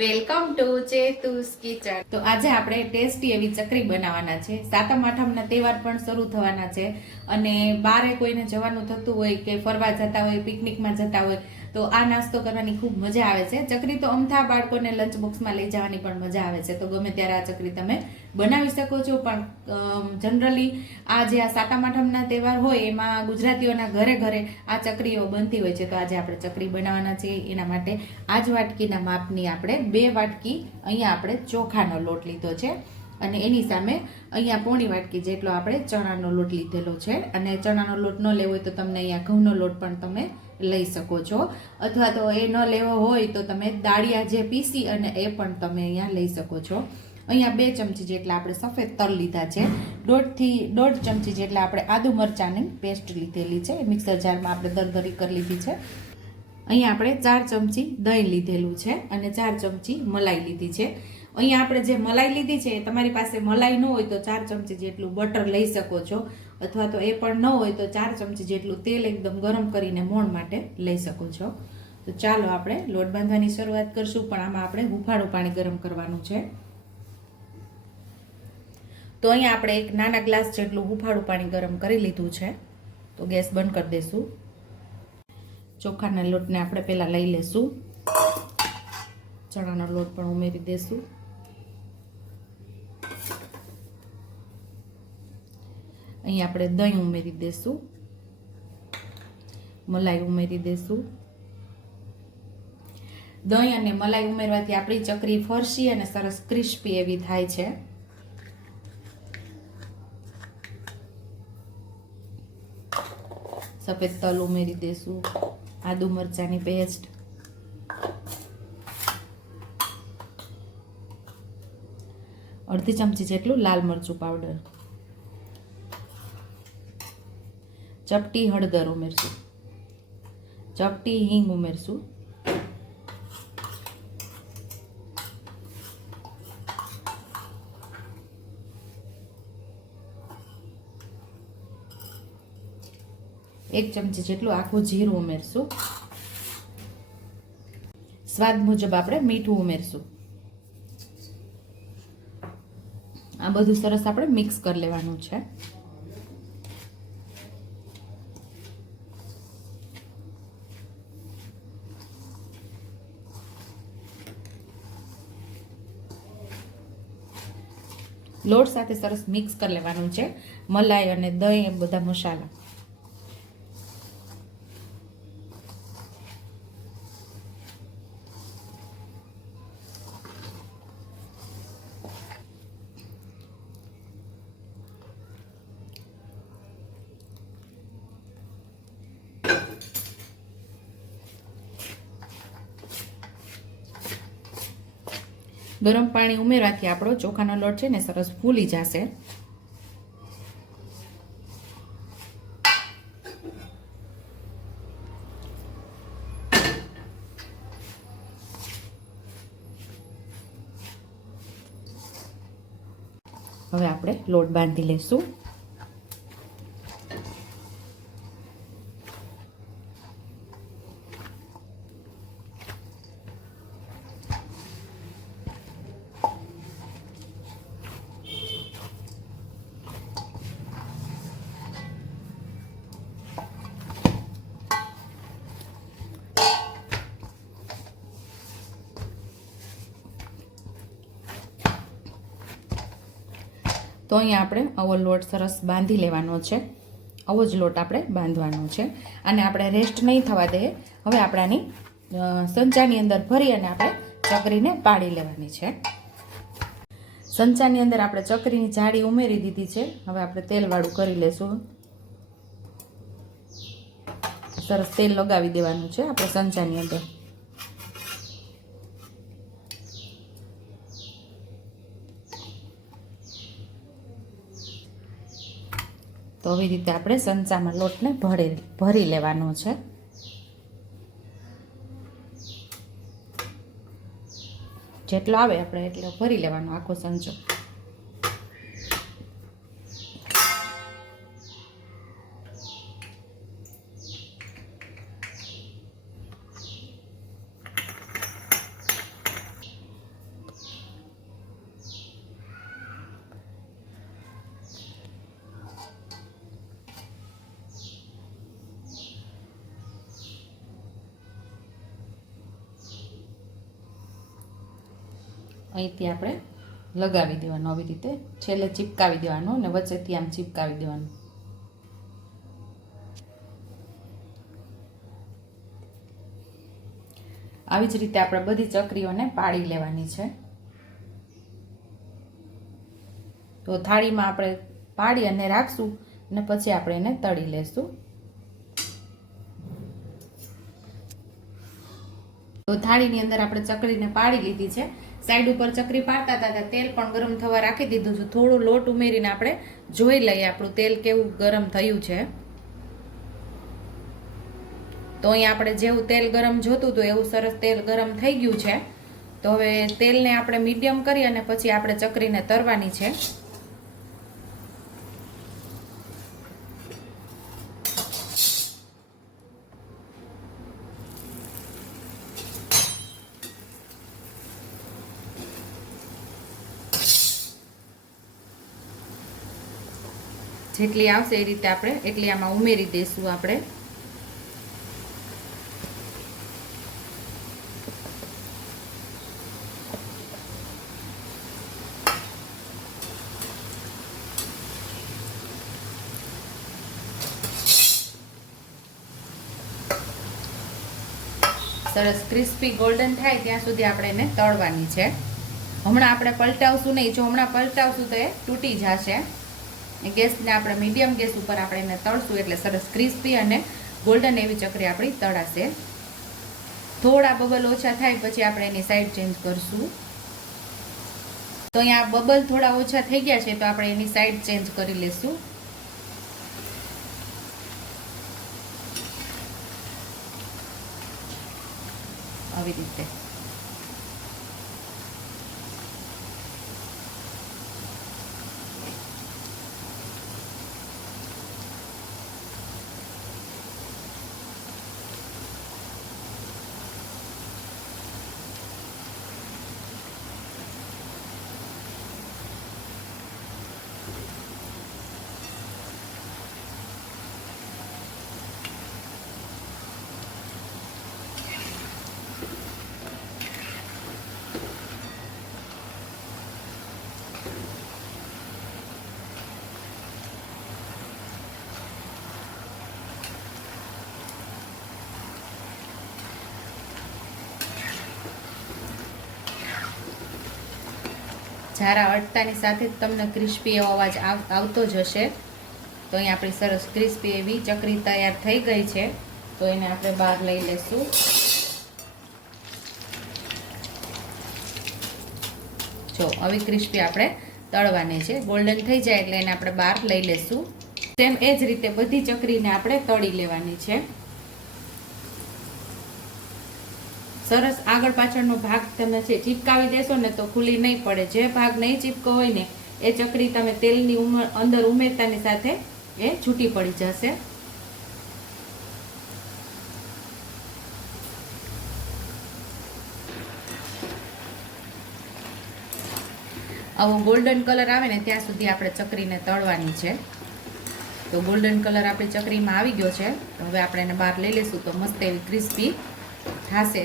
Welcome to ચેતુસ kitchen. તો આજે આપણે ટેસ્ટી એવી ચકરી બનાવવાના છે. સાતમ, આઠમના તહેવાર પણ શરૂ થવાના છે અને બારે કોઈને જવાનું થતું હોય કે ફરવા જતા હોય, પિકનિકમાં જતા હોય તો આ નાસ્તો કરવાની ખૂબ મજા આવે છે. ચકરી તો અમથા બાળકોને લંચ બોક્સમાં લઈ જવાની પણ મજા આવે છે. તો ગમે ત્યારે આ ચકરી તમે બનાવી શકો છો. પણ જનરલી આ જે આ સાતમ આઠમના તહેવાર હોય, એમાં ગુજરાતીઓના ઘરે ઘરે આ ચકરીઓ બનતી હોય છે. તો આજે આપણે ચકરી બનાવવાના છે એના માટે આ જ વાટકીના માપની આપણે બે વાટકી અહીંયા આપણે ચોખાનો લોટ લીધો છે. અને એની સામે અહીંયા પોણી વાટકી જેટલો આપણે ચણાનો લોટ લીધેલો છે. અને ચણાનો લોટ ન લેવો હોય તો તમને અહીંયા ઘઉંનો લોટ પણ તમે લઈ શકો છો. અથવા તો એ ન લેવો હોય તો તમે દાળિયા જે પીસી અને એ પણ તમે અહીંયા લઈ શકો છો. અહીંયા બે ચમચી જેટલા આપણે સફેદ તલ લીધા છે. દોઢથી, દોઢ ચમચી જેટલા આપણે આદુ મરચાંની પેસ્ટ લીધેલી છે. મિક્સર જારમાં આપણે દરદરી કરી લીધી છે. અહીંયા આપણે ચાર ચમચી દહીં લીધેલું છે અને ચાર ચમચી મલાઈ લીધી છે. અહીંયા આપણે જે મલાઈ લીધી છે તમારી પાસે મલાઈ ન હોય તો ચાર ચમચી જેટલું બટર લઈ શકો છો. અથવા તો એ પણ ન હોય તો ચાર ચમચી જેટલું તેલ એકદમ ગરમ કરીને મોણ માટે લઈ શકો છો. તો ચાલો આપણે લોટ બાંધવાની શરૂઆત કરશું, પણ આમાં આપણે હુંફાળું પાણી ગરમ કરવાનું છે. તો અહીંયા આપણે એક નાના ગ્લાસ જેટલું હુંફાળું પાણી ગરમ કરી લીધું છે. તો ગેસ બંધ કરી દઈશું ચોખાના લોટને આપણે પહેલાં લઈ લેશું. ચણાનો લોટ પણ ઉમેરી દેશું. અહીં આપણે દહીં ઉમેરી દઈશું મલાઈ ઉમેરી દઈશું દહીં અને મલાઈ ઉમેરવાથી આપણી ચકરી ફરસી અને સરસ ક્રિસ્પી એવી થાય છે. સફેદ તલ ઉમેરી દઈશું આદુ મરચાંની પેસ્ટ. અડધી ચમચી જેટલું લાલ મરચું પાવડર. ચપટી હળદર ઉમેરશું. ચપટી હિંગ ઉમેરશું. એક ચમચી જેટલું આખું જીરું ઉમેરશું. સ્વાદ મુજબ આપણે મીઠું ઉમેરશું. આ બધું સરસ આપણે મિક્સ કરી લેવાનું છે. લોટ સાથે સરસ મિક્સ કરી લેવાનું છે. મલાઈ અને દહીં એ બધા મસાલા. ગરમ પાણી ઉમેરવાથી આપણો ચોખાનો લોટ છે ને સરસ ફૂલી જશે. હવે આપણે લોટ બાંધી લઈશું તો અહીંયા આપણે આવો લોટ સરસ બાંધી લેવાનો છે. આવો જ લોટ આપણે બાંધવાનો છે. અને આપણે રેસ્ટ નહીં થવા દઈએ હવે આપણાની સંચાની અંદર ભરી અને આપણે ચકરીને પાડી લેવાની છે. સંચાની અંદર આપણે ચકરીની જાળી ઉમેરી દીધી છે. હવે આપણે તેલવાળું કરી લેશું. સરસ તેલ લગાવી દેવાનું છે આપણે સંચાની અંદર. તો આવી રીતે આપણે સંચામાં લોટને ભરી ભરી લેવાનો છે. જેટલો આવે આપણે એટલો ભરી લેવાનો આખો સંચો. અહીંથી આપણે લગાવી દેવાનું આવી રીતે. છેલ્લે ચીપકાવી દેવાનું અને વચ્ચેથી આમ ચીપકાવી દેવાનું. આવી જ રીતે આપણે બધી ચકરીઓને પાડી લેવાની છે. તો થાળીમાં આપણે પાડી અને રાખશું અને પછી આપણે એને તળી લેશું. તો થાળીની અંદર આપણે ચકરીને પાડી લીધી છે. સાઈડ ઉપર ચકરી પાડતા હતા તેલ પણ ગરમ થવા રાખી દીધું છે. થોડો લોટ ઉમેરીને આપણે જોઈ લઈએ આપણું તેલ કેવું ગરમ થયું છે. તો અહીંયા આપણે જેવું તેલ ગરમ જોતું હતું એવું સરસ તેલ ગરમ થઈ ગયું છે. તો હવે તેલને આપણે મીડિયમ કરી અને પછી આપણે ચકરીને તરવાની છે. જેટલી આવશે એ રીતે આપણે એટલી આમાં ઉમેરી દઈશું આપણે. સરસ ક્રિસ્પી ગોલ્ડન થાય ત્યાં સુધી આપણે એને તળવાની છે. હમણાં આપણે પલટાવશું નહીં, જો હમણાં પલટાવશું તો એ તૂટી જશે. ગેસને આપણે મીડિયમ ગેસ ઉપર આપણે એને તળશું એટલે સરસ ક્રિસ્પી અને ગોલ્ડન એવી ચકરી આપણી તળાશે. થોડા બબલ ઓછા થાય પછી આપણે એની સાઈડ ચેન્જ કરશું. તો અહીંયા બબલ થોડા ઓછા થઈ ગયા છે તો આપણે એની સાઈડ ચેન્જ કરી લેશું. આવી રીતે. જારા અડતાની સાથે જ તમને ક્રિસ્પી એવો અવાજ આવ- આવતો જ હશે. તો અહીં આપણી સરસ ક્રિસ્પી એવી ચકરી તૈયાર થઈ ગઈ છે. તો એને આપણે બહાર લઈ લેશું. જો, આવી ક્રિસ્પી આપણે તળવાની છે. ગોલ્ડન થઈ જાય એટલે એને આપણે બહાર લઈ લેશું. તેમ એ જ રીતે બધી ચકરીને આપણે તળી લેવાની છે. સરસ આગળ પાછળનો ભાગ તમે છે, ચીપકાવી દેશો ને તો ખુલ્લી નહીં પડે. જે ભાગ નહીં ચીપકો હોય ને, એ ચકરી તમે તેલની ઉમર અંદર ઉમેરતાની સાથે એ છૂટી પડી જશે. આવો ગોલ્ડન કલર આવે ને, ત્યાં સુધી આપણે ચકરીને તળવાની છે. તો ગોલ્ડન કલર આપણી ચકરીમાં આવી ગયો છે. હવે આપણે એને બહાર લઈ લઈશું તો મસ્ત એવી ક્રિસ્પી થશે.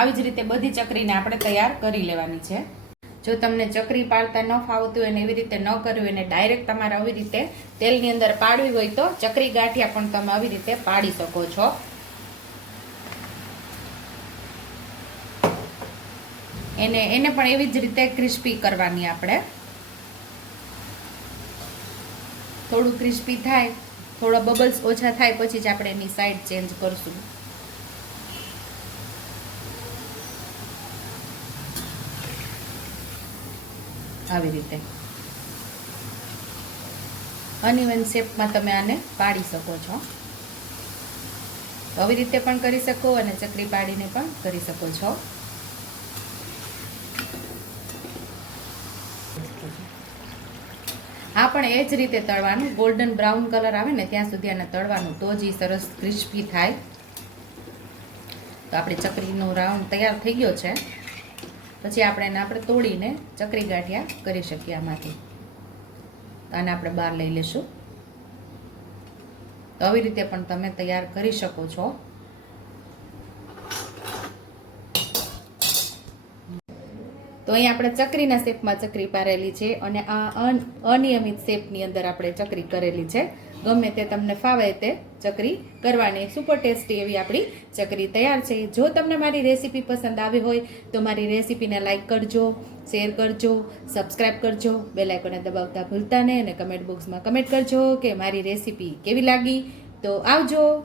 આવી જ રીતે બધી ચકરીને આપણે તૈયાર કરી લેવાની છે. જો તમને ચકરી પાડતા ન ફાવતું હોય ને એવી રીતે ન કરવી હોય ને ડાયરેક્ટ તમારે આવી રીતે તેલની અંદર પાડવી હોય તો ચકરી ગાંઠિયા પણ તમે આવી રીતે પાડી શકો છો. એને એને પણ એવી જ રીતે ક્રિસ્પી કરવાની આપણે. થોડું ક્રિસ્પી થાય, થોડા બબલ્સ ઓછા થાય, પછી જ આપણે એની સાઈડ ચેન્જ કરશું. આવી રીતે. અનઇવન શેપમાં તમે આને પાડી શકો છો. આવી રીતે પણ કરી શકો અને ચકરી પાડીને પણ કરી શકો છો. હા, પણ એ જ રીતે તળવાનું. ગોલ્ડન બ્રાઉન કલર આવે ને ત્યાં સુધી આને તળવાનું. તો જ એ સરસ ક્રિસ્પી થાય. તો આપણી ચકરીનો રાઉન્ડ તૈયાર થઈ ગયો છે. પછી આપણે એને આપણે તોડીને ચકરી ગાંઠિયા કરી શકીએ આમાંથી. તો આને આપણે બહાર લઈ લેશું. તો આવી રીતે પણ તમે તૈયાર કરી શકો છો. તો અહીં આપણે ચકરીના શેપમાં ચકરી પારેલી છે અને આ અન- અનિયમિત શેપની અંદર આપણે ચકરી કરેલી છે. ગમે તે તમને ફાવે તે ચકરી કરવાની. સુપર ટેસ્ટી એવી આપણી ચકરી તૈયાર છે. જો તમને મારી રેસીપી પસંદ આવી હોય, તો મારી રેસીપીને લાઇક કરજો શેર કરજો સબસ્ક્રાઇબ કરજો બેલ આઇકોને દબાવતા ભૂલતા નહીં અને કમેન્ટ બોક્સમાં કમેન્ટ કરજો કે મારી રેસીપી કેવી લાગી. તો આવજો.